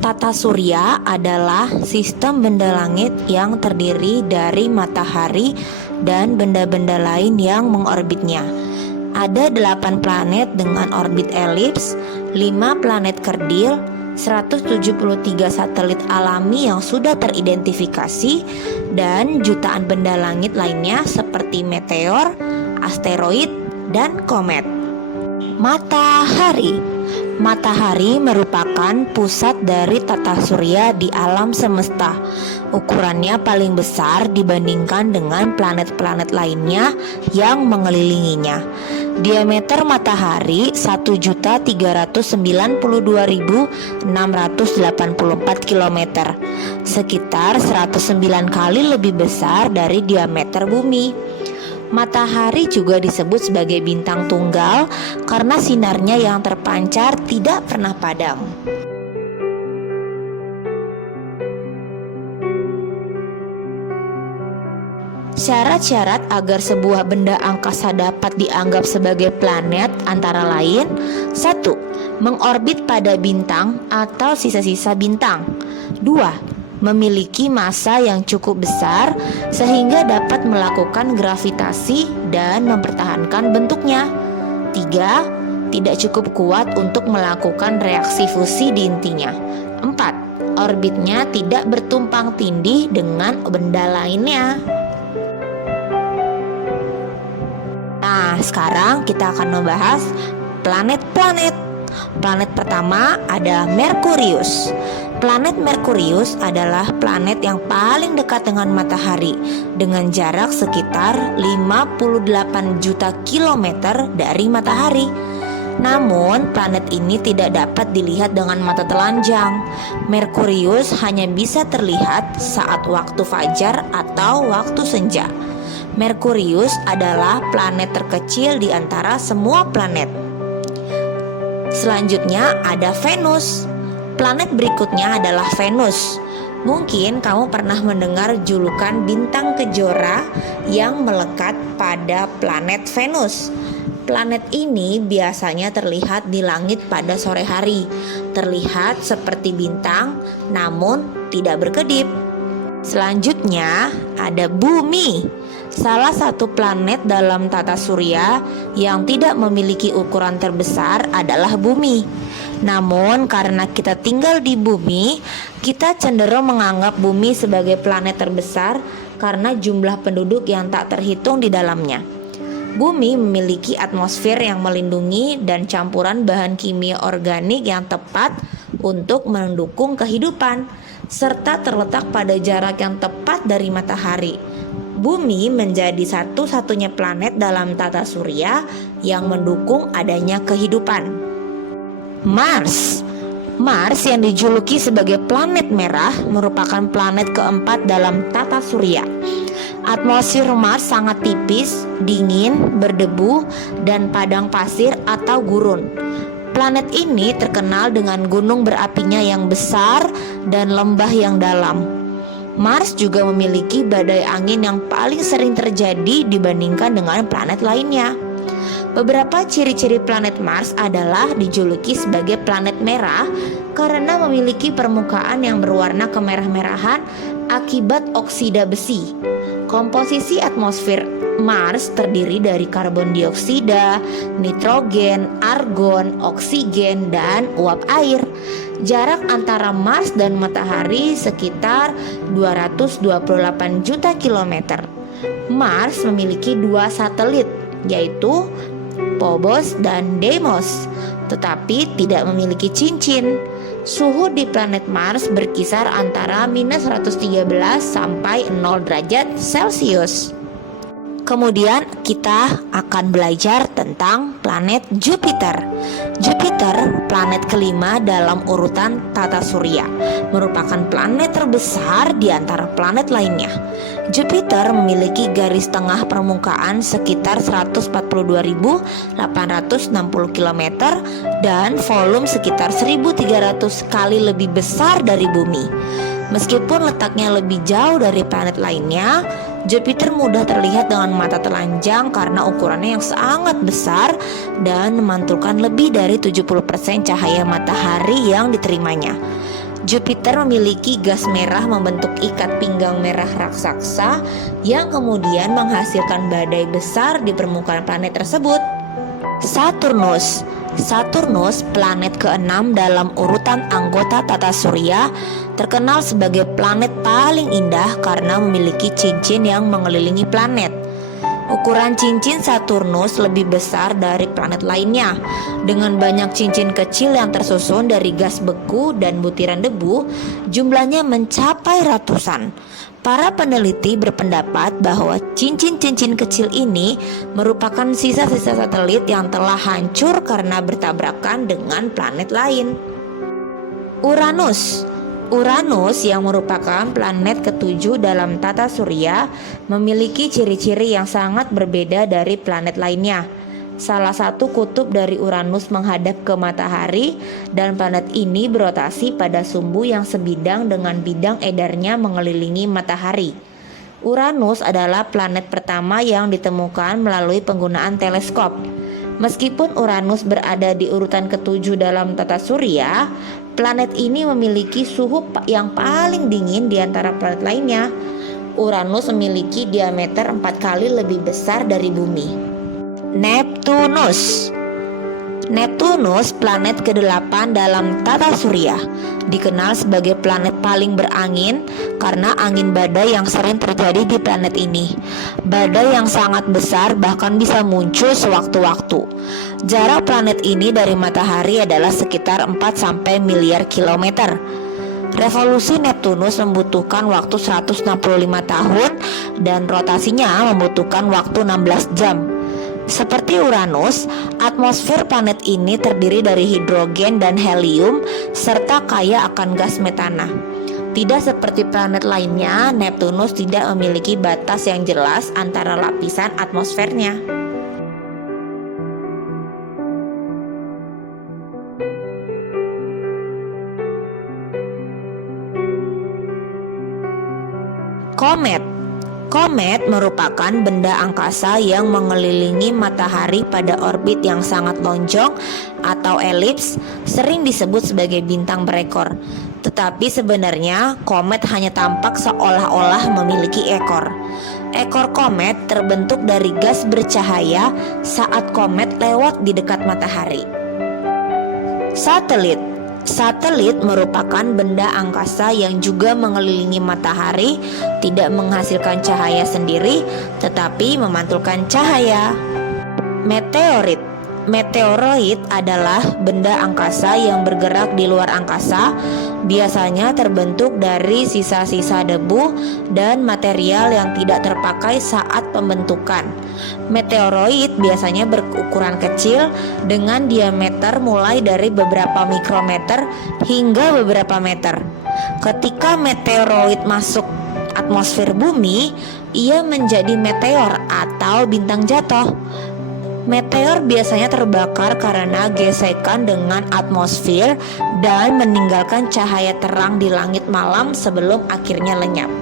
Tata surya adalah sistem benda langit yang terdiri dari matahari dan benda-benda lain yang mengorbitnya. Ada 8 planet dengan orbit elips, 5 planet kerdil, 173 satelit alami yang sudah teridentifikasi, dan jutaan benda langit lainnya seperti meteor, asteroid, dan komet. Matahari merupakan pusat dari tata surya di alam semesta. Ukurannya paling besar dibandingkan dengan planet-planet lainnya yang mengelilinginya. Diameter matahari 1.392.684 km, sekitar 109 kali lebih besar dari diameter bumi. Matahari juga disebut sebagai bintang tunggal karena sinarnya yang terpancar tidak pernah padam. Syarat-syarat agar sebuah benda angkasa dapat dianggap sebagai planet antara lain: 1. Mengorbit pada bintang atau sisa-sisa bintang. 2. Memiliki massa yang cukup besar sehingga dapat melakukan gravitasi dan mempertahankan bentuknya. 3. Tidak cukup kuat untuk melakukan reaksi fusi di intinya. 4. Orbitnya tidak bertumpang tindih dengan benda lainnya. Nah, sekarang kita akan membahas planet-planet. Planet pertama adalah Merkurius. Planet Merkurius adalah planet yang paling dekat dengan matahari dengan jarak sekitar 58 juta kilometer dari matahari. Namun, planet ini tidak dapat dilihat dengan mata telanjang. Merkurius hanya bisa terlihat saat waktu fajar atau waktu senja. Merkurius adalah planet terkecil di antara semua planet. Selanjutnya ada Venus. Planet berikutnya adalah Venus. Mungkin kamu pernah mendengar julukan bintang kejora yang melekat pada planet Venus. Planet ini biasanya terlihat di langit pada sore hari, terlihat seperti bintang namun tidak berkedip. Selanjutnya ada Bumi, salah satu planet dalam tata surya yang tidak memiliki ukuran terbesar adalah Bumi. Namun karena kita tinggal di Bumi, kita cenderung menganggap Bumi sebagai planet terbesar karena jumlah penduduk yang tak terhitung di dalamnya. Bumi memiliki atmosfer yang melindungi dan campuran bahan kimia organik yang tepat untuk mendukung kehidupan, serta terletak pada jarak yang tepat dari matahari. Bumi menjadi satu-satunya planet dalam tata surya yang mendukung adanya kehidupan. Mars yang dijuluki sebagai planet merah merupakan planet keempat dalam tata surya. Atmosfer Mars sangat tipis, dingin, berdebu, dan padang pasir atau gurun. Planet ini terkenal dengan gunung berapinya yang besar dan lembah yang dalam. Mars juga memiliki badai angin yang paling sering terjadi dibandingkan dengan planet lainnya. Beberapa ciri-ciri planet Mars adalah dijuluki sebagai planet merah karena memiliki permukaan yang berwarna kemerah-merahan akibat oksida besi. Komposisi atmosfer Mars terdiri dari karbon dioksida, nitrogen, argon, oksigen, dan uap air. Jarak antara Mars dan matahari sekitar 228 juta kilometer. Mars memiliki 2 satelit, yaitu Phobos dan Deimos, tetapi tidak memiliki cincin. Suhu di planet Mars berkisar antara minus 113 sampai 0 derajat Celcius. Kemudian kita akan belajar tentang planet Jupiter. Jupiter, planet kelima dalam urutan tata surya, merupakan planet terbesar di antara planet lainnya. Jupiter memiliki garis tengah permukaan sekitar 142.860 km dan volume sekitar 1.300 kali lebih besar dari Bumi. Meskipun letaknya lebih jauh dari planet lainnya, Jupiter mudah terlihat dengan mata telanjang karena ukurannya yang sangat besar dan memantulkan lebih dari 70% cahaya matahari yang diterimanya. Jupiter memiliki gas merah membentuk ikat pinggang merah raksasa yang kemudian menghasilkan badai besar di permukaan planet tersebut. Saturnus. Saturnus, planet ke-6 dalam urutan anggota tata surya, terkenal sebagai planet paling indah karena memiliki cincin yang mengelilingi planet. Ukuran cincin Saturnus lebih besar dari planet lainnya. Dengan banyak cincin kecil yang tersusun dari gas beku dan butiran debu, jumlahnya mencapai ratusan. Para peneliti berpendapat bahwa cincin-cincin kecil ini merupakan sisa-sisa satelit yang telah hancur karena bertabrakan dengan planet lain. Uranus. Uranus yang merupakan planet ketujuh dalam tata surya memiliki ciri-ciri yang sangat berbeda dari planet lainnya. Salah satu kutub dari Uranus menghadap ke matahari dan planet ini berotasi pada sumbu yang sebidang dengan bidang edarnya mengelilingi matahari. Uranus adalah planet pertama yang ditemukan melalui penggunaan teleskop. Meskipun Uranus berada di urutan ketujuh dalam tata surya, planet ini memiliki suhu yang paling dingin di antara planet lainnya. Uranus memiliki diameter 4 kali lebih besar dari bumi. Neptunus. Neptunus, planet ke-8 dalam tata surya, dikenal sebagai planet paling berangin karena angin badai yang sering terjadi di planet ini. Badai yang sangat besar bahkan bisa muncul sewaktu-waktu. Jarak planet ini dari matahari adalah sekitar 4 miliar kilometer. Revolusi Neptunus membutuhkan waktu 165 tahun dan rotasinya membutuhkan waktu 16 jam. Seperti Uranus, atmosfer planet ini terdiri dari hidrogen dan helium serta kaya akan gas metana. Tidak seperti planet lainnya, Neptunus tidak memiliki batas yang jelas antara lapisan atmosfernya. Komet. Komet merupakan benda angkasa yang mengelilingi matahari pada orbit yang sangat lonjong atau elips, sering disebut sebagai bintang berekor. Tetapi sebenarnya komet hanya tampak seolah-olah memiliki ekor. Ekor komet terbentuk dari gas bercahaya saat komet lewat di dekat matahari. Satelit. Satelit merupakan benda angkasa yang juga mengelilingi matahari, tidak menghasilkan cahaya sendiri, tetapi memantulkan cahaya. Meteorit. Meteoroid adalah benda angkasa yang bergerak di luar angkasa, biasanya terbentuk dari sisa-sisa debu dan material yang tidak terpakai saat pembentukan. Meteoroid biasanya berukuran kecil dengan diameter mulai dari beberapa mikrometer hingga beberapa meter. Ketika meteoroid masuk atmosfer bumi, ia menjadi meteor atau bintang jatuh. Meteor biasanya terbakar karena gesekan dengan atmosfer dan meninggalkan cahaya terang di langit malam sebelum akhirnya lenyap.